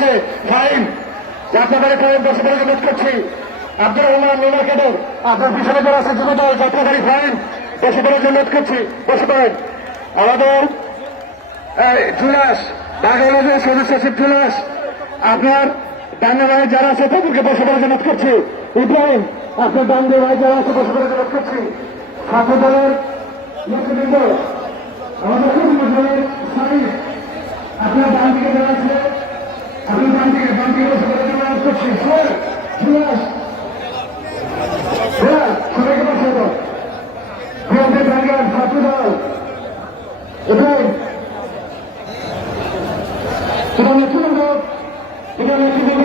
আসছে fine. Jatrabari fine, দশ পড়ে অনুরোধ করছি। আব্দুর রহমান নোমার কেদর আপনার পিছনে যারা আছে যুবদল যাত্রাবাড়ি ফাইন। বসে পড়ে অনুরোধ করছি, বসে পড়েন। আমাদের জুলাস সদস্য জুলাস আপনার ডানে ভাই যারা আছে, তাদেরকে বসে অনুরোধ করছি। ইব্রাহিম, আপনার ডান ভাই যারা আছে, বসে পড়ে অনুরোধ করছি। ছাত্র দলের নেতৃবৃন্দ, আমাদের আপনার ডান দিকে যারা আছে তোমার নেতৃবৃন্দ তোমার নেতৃবৃন্দ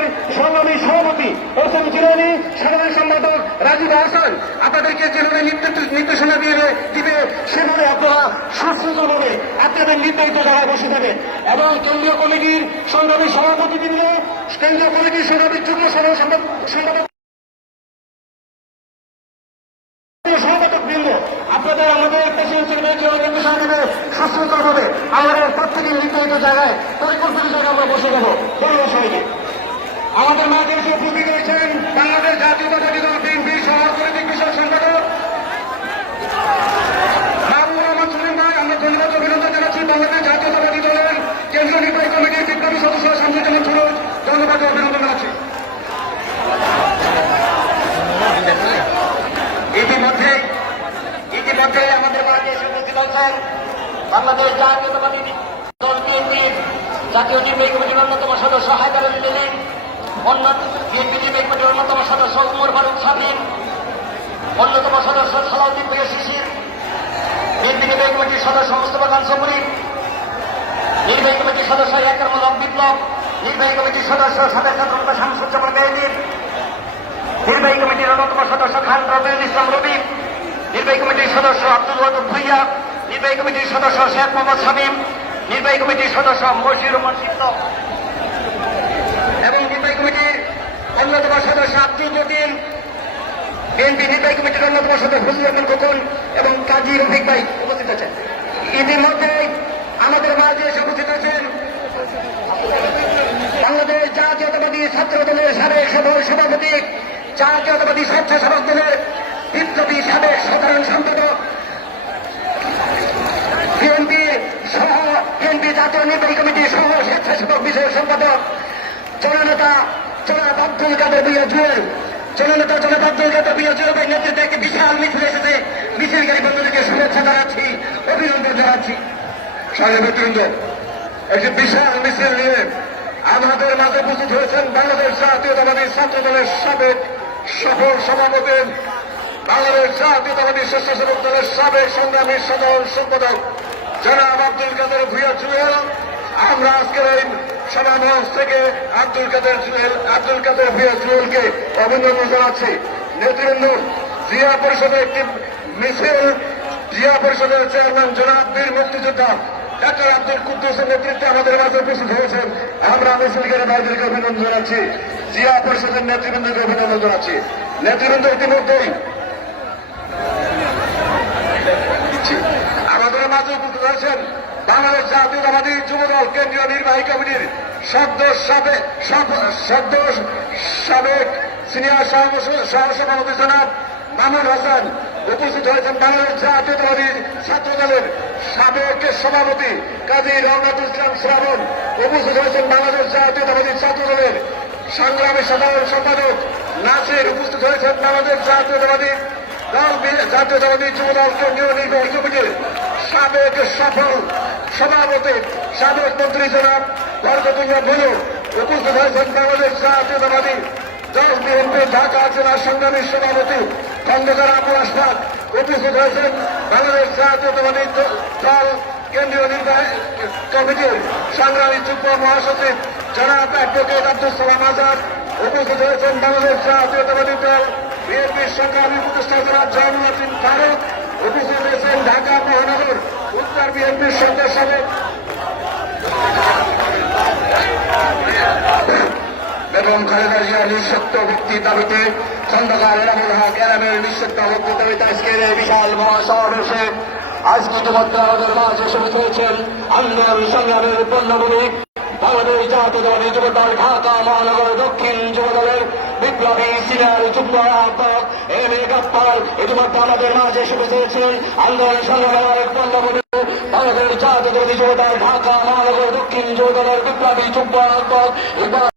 সংগ্রামী সভাপতি হোসেন জিরানি সাধারণ সম্পাদক রাজীব হাসান, আপনাদেরকে যেভাবে নির্দেশনা দিয়ে দিবে সেভাবে আপনারা সুশৃঙ্খলভাবে আপনাদের নির্ধারিত জায়গায় বসে থাকেন এবং কেন্দ্রীয় কমিটির সংগ্রামী সভাপতি বৃন্দ কেন্দ্রীয় কমিটির সংগ্রামী যুগ্ম আপনাদের আমাদের দেবে প্রত্যেকের নির্ধারিত জায়গায়, পরিকল্পিত জায়গায় আমরা বসে যাব ধন্যবাদ সবাইকে। আমাদের মাঝে এসে উপস্থিত রয়েছেন বাংলাদেশ জাতীয়তাবাদী দল বিএনপির সহকর্মী বিষয় সম্পাদক মাহবুব রহমান সুলিম ভাই, আমরা ধন্যবাদ অভিনন্দন জানাচ্ছি বাংলাদেশ জাতীয়তাবাদী দলের কেন্দ্রীয় নির্বাহী কমিটির বিপ্লবী সদস্য শামসুজ্জামান সুরজ, ধন্যবাদ অভিনন্দন জানাচ্ছি। ইতিমধ্যে ইতিমধ্যে আমাদের মাঝে এসে উপস্থিত হয়েছেন বাংলাদেশ জাতীয়তাবাদী দল বিএনপির জাতীয় নির্বাহী কমিটির অন্যতম সদস্য হায়দার আলী লেলিন অন্য বিএনপি নির্বাহী কমিটির অন্যতম সদস্য উমর ফারুক সাবিন অন্যতম সদস্য সালাউদ্দিন ভৈয়া শিশির নির্বাহী কমিটির সদস্য মোস্তফা খান সবুরি নির্বাহী কমিটির সদস্য একের মলক বিপ্লব, নির্বাহী কমিটির সদস্য সাবেক ছাত্রনেতা শামসুজ্জামান মেহেদিন নির্বাহী কমিটির অন্যতম সদস্য খান রবিউল ইসলাম রবি নির্বাহী কমিটির সদস্য আব্দুল ওয়াদুদ ভুইয়া, নির্বাহী কমিটির সদস্য শেখ মোহাম্মদ শামীম, নির্বাহী কমিটির সদস্য মশির রহমান সিদ্ধ এবং নির্বাহী কমিটির অন্যতম সদস্য আব্দুল জটিল বিএনপি নির্বাহী কমিটির অন্যতম সদস্য হুজুর রহমান খোকন এবং কাজী রফিক ভাই উপস্থিত আছেন। ইতিমধ্যে আমাদের মাঝে উপস্থিত আছেন বাংলাদেশ জাতীয়তাবাদী ছাত্র দলের সাবেক সভাপতি, জাতীয়তাবাদী স্বেচ্ছাসেবক দলের বিপ্লবী সাবেক সাধারণ সম্পাদক, বিএনপি সহ বিএনপি জাতীয় নির্বাহী কমিটির সহ স্বেচ্ছাসেবক বিষয়ক সম্পাদক, জননেতা জনাব আব্দুল কাদের বিয়া জুয়েল জননেতা জনাব আব্দুল কাদের বিয়া নেতৃত্বে একটি বিশাল মিছিল এসেছে। মিছিলকারী বন্ধুদেরকে শুভেচ্ছা জানাচ্ছি, অভিনন্দন জানাচ্ছি। সাংবাদিকবৃন্দ একটি বিশাল মিছিল নিয়ে আমাদের মাঝে উপস্থিত হয়েছেন বাংলাদেশ জাতীয়তাবাদী ছাত্র দলের সাবেক সফল সভাপতি, বাংলাদেশ জাতীয়তাবাদী স্বেচ্ছাসেবক দলের সাবেক সংগ্রামী সাধারণ সম্পাদক জনাব আব্দুল কাদের ভুইয়া জুয়েল আমরা আজকের এই সমাবেশ থেকে আব্দুল কাদের আব্দুল কাদের ভুইয়া জুয়েলকে অভিনন্দন জানাচ্ছি। নেতৃবৃন্দ, জিয়া পরিষদের একটি মিছিল, জিয়া পরিষদের চেয়ারম্যান জনাব বীর মুক্তিযোদ্ধা ডাক্তার আব্দুল কুদ্দুসের নেতৃত্বে আমাদের মাঝে উপস্থিত হয়েছেন। আমরা মিছিলকারী ভাইদেরকে অভিনন্দন জানাচ্ছি, জিয়া পরিষদের নেতৃবৃন্দকে অভিনন্দন জানাচ্ছি। নেতৃবৃন্দ, ইতিমধ্যেই আমাদের মাঝে উপস্থিত হয়েছেন বাংলাদেশ জাতীয়তাবাদী যুবদল কেন্দ্রীয় নির্বাহী কমিটির সদ্য সাবেক সিনিয়র সহসভাপতি জনাব মামুন হাসান উপস্থিত হয়েছেন বাংলাদেশ জাতীয়তাবাদী ছাত্র দলের সাবেক সভাপতি কাজী রহমাতুল ইসলাম শ্রাবণ। উপস্থিত হয়েছেন বাংলাদেশ জাতীয়তাবাদী ছাত্র দলের সংগ্রামী সাধারণ সম্পাদক নাসির। উপস্থিত হয়েছেন বাংলাদেশ জাতীয়তাবাদী দল জাতীয়তাবাদী যুবদল কেন্দ্রীয় নির্বাহী কমিটির সাবেক সফল সভাপতি সাবেক মন্ত্রী জনাব বরকতুল্লাহ বলু উপস্থিত হয়েছেন বাংলাদেশ জাতীয়তাবাদী দল বিএনপি, ঢাকা জেলা সংগ্রামী সভাপতি খন্দকার আবু আশফাক উপস্থিত হয়েছেন বাংলাদেশ জাতীয়তাবাদী দল কেন্দ্রীয় নির্বাহী কমিটির সংগ্রামী যুগ্ম মহাসচিব জনাব অ্যাডভোকেট আব্দুল সালাম আজাদ উপস্থিত হয়েছেন বাংলাদেশ জাতীয়তাবাদী দল বিএনপির সংগ্রামী উপদেষ্টা জনাব জাহানুদ্দিন ফারুক। উপস্থিত হয়েছেন ঢাকা মহানগর, উত্তর বিএনপির সদস্য বেগম খালেদা জিয়ার নিঃসত্ব মুক্তির দাবিতে খন্দকার এরামুল হক এরামের নিঃসত্ব মুক্তির দাবিতে আজকের এই বিশাল মহাসমাবেশে আজকে ইতিমধ্যে আমাদের মাঝে সমিত হয়েছেন আন্দোলন সংগ্রামের পণ্যভূমি বাংলাদেশ জাতীয়তাবাদী যুবদল ঢাকা মহানগর দক্ষিণ যুবদলের বিপ্লবী সিনিয়র যুগ্ম আহ্বায়ক এম এ গাপ্পাল ইতিমধ্যে আমাদের মাঝে এসে হয়েছেন আন্দোলন সংগ্রামের পণ্যভূমি বাংলাদেশ জাতীয়তাবাদী যুবদল ঢাকা মহানগর দক্ষিণ যুবদলের বিপ্লবী যুগ্ম আহ্বায়ক